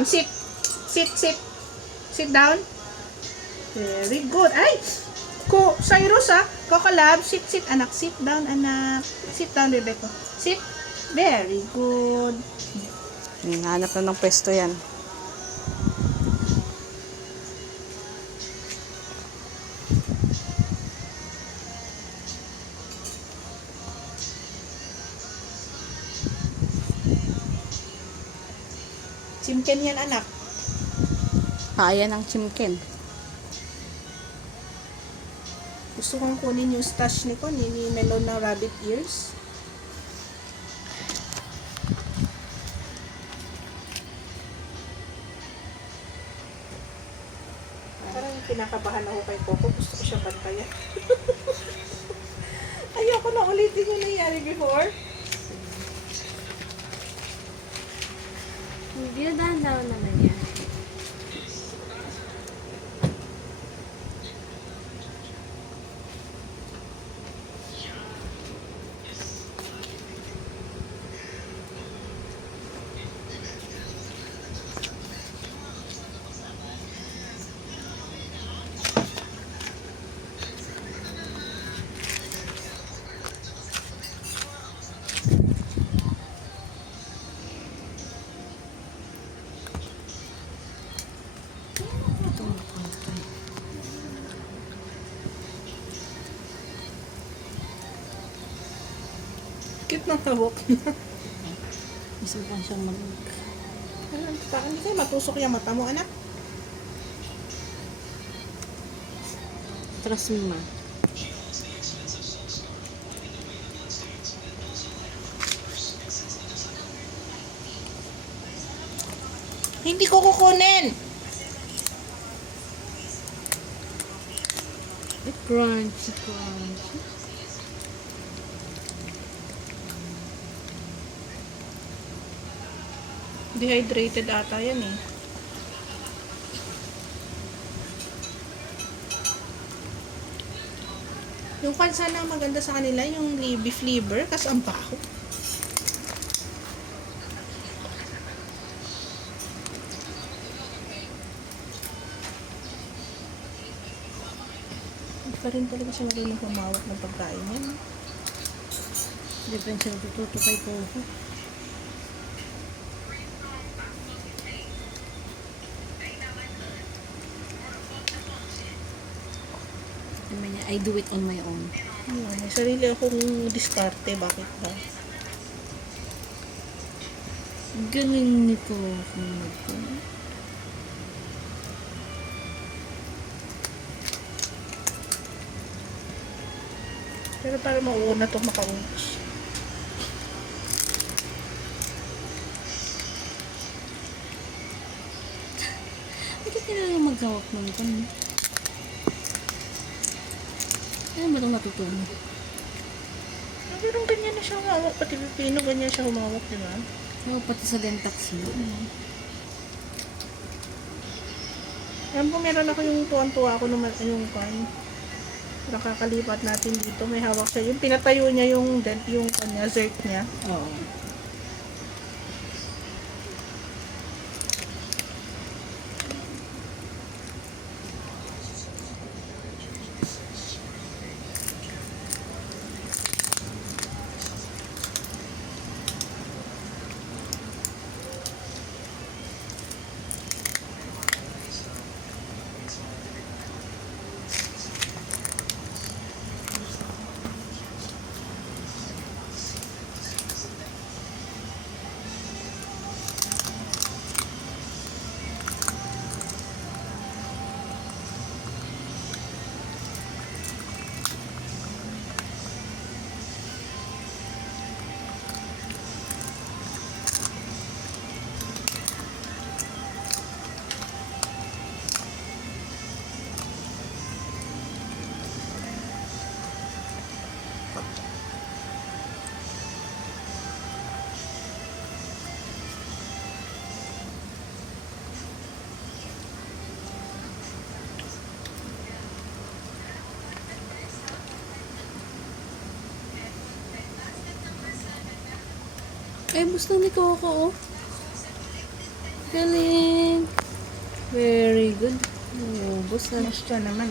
down. Sit. Sit, sit. Sit down. Very good. Ay! Cyrus Kokolab, sit, sit, anak. Sit down, anak. Sit down, Rebecca. Sit. Very good. Hanap na ng pwesto yan. Chimken yan, anak. Kaya ng chimken. Gusto kong kunin yung stash ni Melon na rabbit ears. Parang kinakabahan ako kay Coco. Gusto ko siya bantayan. Ayoko na ulitin yung nangyari before. Hindi na dahan-dahan naman yan. Cute ng hawak. Isa lang siyang Hindi kayo matusok yung mata mo, anak. trust me, ma. Hindi ko kukunin. Crunchy, crunchy. Dehydrated ata yan eh. Yung kwan sana maganda sa kanila, yung beef liver, kasi ang baho. Hindi pa rin talaga siya marunong humawak ng pagkain yan. Hindi pa siya natututo kay Coco. I do it on my own. May sarili akong diskarte, bakit ba? Galing ni Coco. Pero para mauuna itong makaubos. Bakit nila maghawak ng ito? Ano ba itong natutunan? Pero ganyan na siya humawak, pati pipino, ganyan siya humawak, di ba? Oo, pati sa dentax mo. Alam ko, meron ako yung tuwan-tuwa ako naman, yung kan. Nakakalipat natin dito, may hawak siya. Yung pinatayo niya yung kanya, zert niya. Oo. Ay, gusto ni Coco, oh. Galing. Very good. Ubus na. Yes, naman.